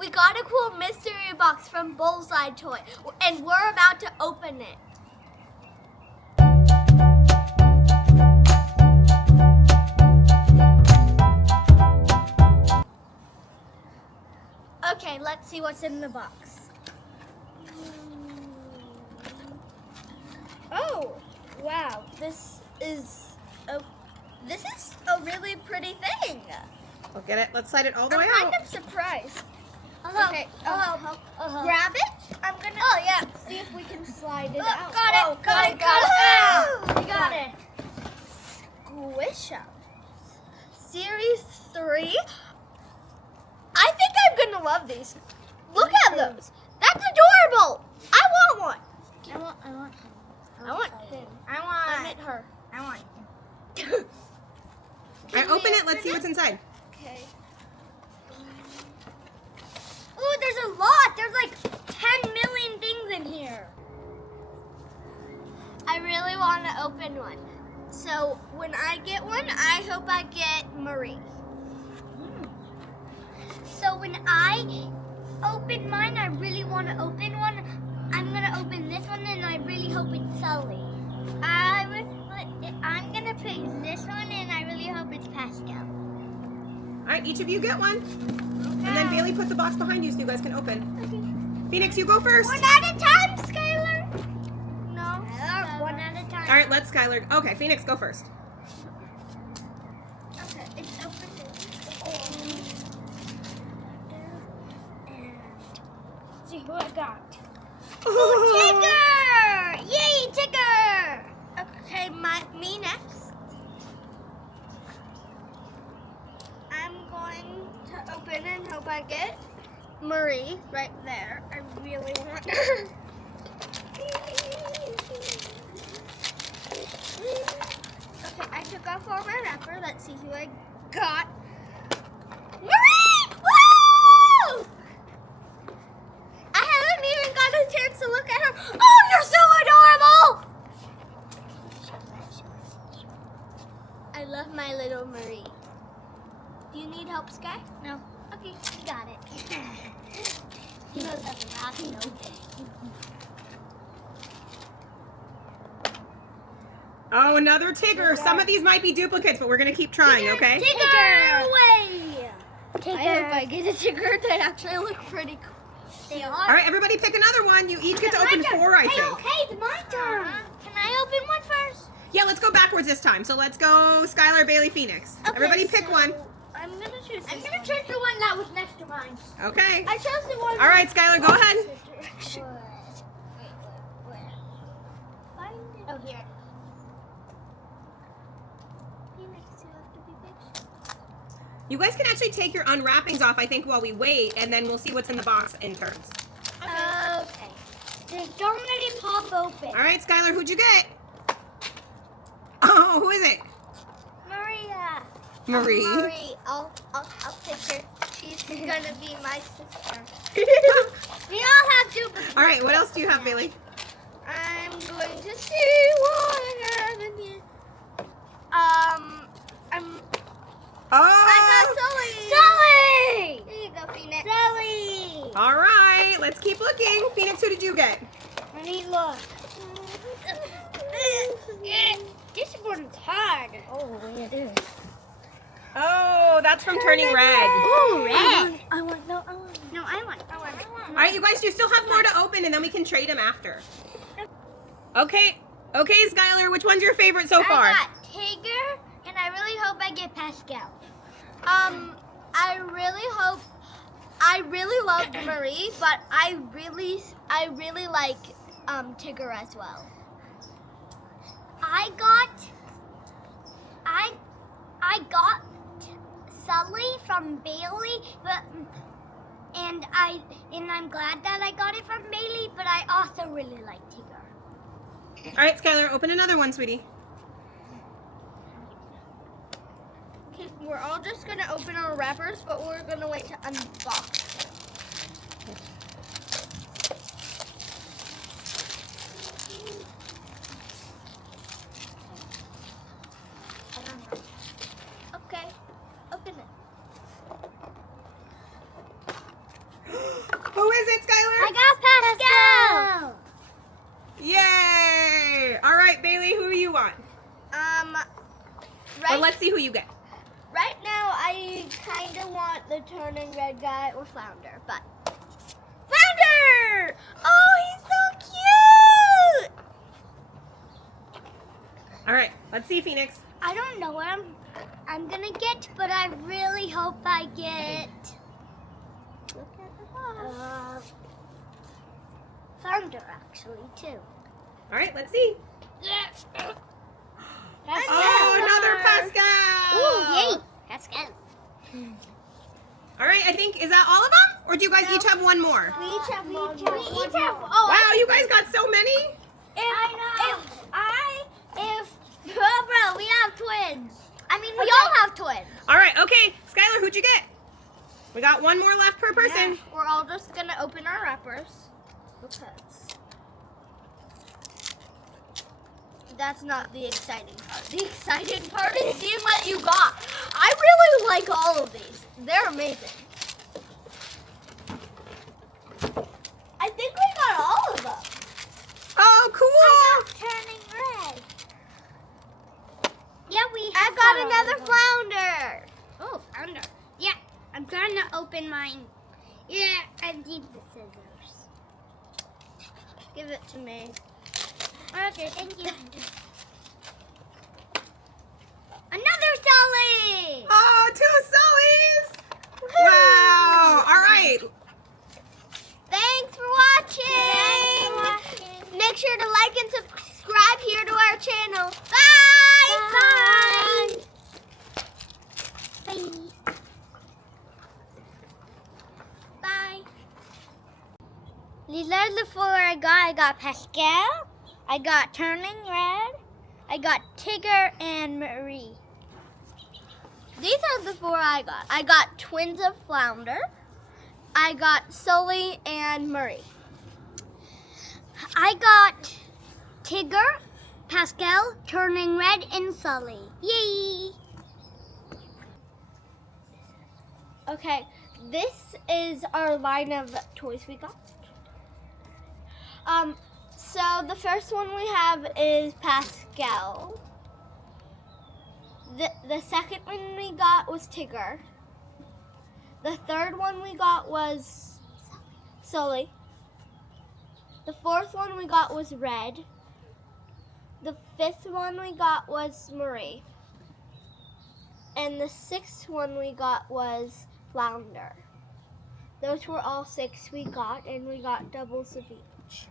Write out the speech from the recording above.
We got a cool mystery box from Bullsitoy, and we're about to open it. Okay, let's see what's in the box. Oh, wow! This is a really pretty thing. We'll get it. Let's slide it all the way I'm out. kind of surprised. Okay. Grab it. I'm gonna. Oh yeah. See if we can slide it Look, out. got it. Oh, Got it. Woo! We got it. Squish Ums. Series 3. I think I'm gonna love these. Look at those. That's adorable. I want one. I want him. I want him. I want her. I want. All right, open it. Let's see what's inside. Okay. Ooh, there's a lot. There's like 10 million things in here. I really want to open one. So when I get one, I hope I get Marie. So when I open mine, I really want to open one. I'm gonna open this one, and I really hope it's Sully. I'm gonna pick this one, and I really hope it's Pascal. All right, each of you get one. And then Bailey, put the box behind you so you guys can open. Okay. Phoenix, you go first. One at a time, Skylar. No. One at a time. All right, let's Skylar. Okay, Phoenix, go first. Okay, it's open. And see who I got. Tigger! Yay, Tigger! Okay, me next. I'm going to open and hope I get Marie right there. I really want her. Okay, I took off all my wrapper. Let's see who I got. Marie! Woo! I haven't even got a chance to look at her. Oh, you're so adorable! I love my little Marie. Do you need help, Sky? No. Okay, you got it. He knows that's a rock. No. Oh, another Tigger. Some of these might be duplicates, but we're going to keep trying, okay? Tigger! Away! Tigger. I hope I get a Tigger. They actually look pretty cool. They All are. right, everybody pick another one. You each get to open 4, I think. Hey, it's my turn. Can I open one first? Yeah, let's go backwards this time. So let's go Skylar, Bailey, Phoenix. Okay, Everybody pick So, one. I'm gonna choose. I'm this gonna choose the one that was next to mine. Okay. I chose the one. All right, Skylar, go ahead. Where? Find it. Oh, here. Phoenix, you have to be patient. You guys can actually take your unwrappings off, I think, while we wait, and then we'll see what's in the box in turns. Okay. Just don't let it pop open. All right, Skylar, who'd you get? Oh, who is it? Maria. Marie. Marie. I'll pick her. She's gonna be my sister. We all have duplicates. All right, what else do you have, Bailey? I'm going to see what I have in here. I got Oh! Sully. Sully! Here you go, Phoenix. Sully! All right, let's keep looking. Phoenix, who did you get? Let me look. This one's hard. Oh, it is. Oh, that's from Turning Red. Oh, red. I want. No, I want. All right, you guys, you still have more to open, and then we can trade them after. Okay, Skylar, which one's your favorite so far? I got Tigger, and I really hope I get Pascal. I really love Marie, but I really like Tigger as well. I got Sully from Bailey, and I'm glad that I got it from Bailey, but I also really like Tigger. All right, Skylar, open another one, sweetie. Okay, we're all just gonna open our wrappers, but we're gonna wait to unbox. Okay, open it. is it, Skylar? I got Pascal. Yay! All right, Bailey, who do you want? Or let's see who you get. Right now, I kind of want the turning red guy or Flounder, but Flounder! Oh, he's so cute! All right, let's see, Phoenix. I don't know what I'm gonna get, but I really hope I get Look at the box. Thunder actually too. All right, let's see. Pascal. Oh, another Pascal. Ooh, yay! Pascal. All right, I think, is that all of them? Or do you guys each have one more? We each have one We more. each have. Wow, you guys got so many? Bro, we have twins. I mean, we all have twins. All right, okay. Skylar, who'd you get? We got one more left per person. We're all just gonna open our wrappers. Because that's not the exciting part. The exciting part is seeing what you got. I really like all of these. They're amazing. I think we got all of them. Oh, cool. Turning red. Yeah, I got another flounder. Oh, Flounder. Yeah, I'm trying to open mine. Yeah, I need the scissors. Give it to me. Okay, thank you. Another Sully! Oh, 2 Sullys. Wow. All right. Thanks for watching. Make sure to like and subscribe here to our channel. Bye. Bye. Bye. These are the 4 I got. I got Pascal. I got Turning Red. I got Tigger and Marie. These are the 4 I got. I got twins of Flounder. I got Sully and Murray. I got Tigger, Pascal, Turning Red, and Sully. Yay! Okay, this is our line of toys we got. So the first one we have is Pascal. The second one we got was Tigger. The third one we got was Sully. The fourth one we got was Red. The fifth one we got was Marie. And the sixth one we got was Flounder. Those were all 6 we got, and we got doubles of each.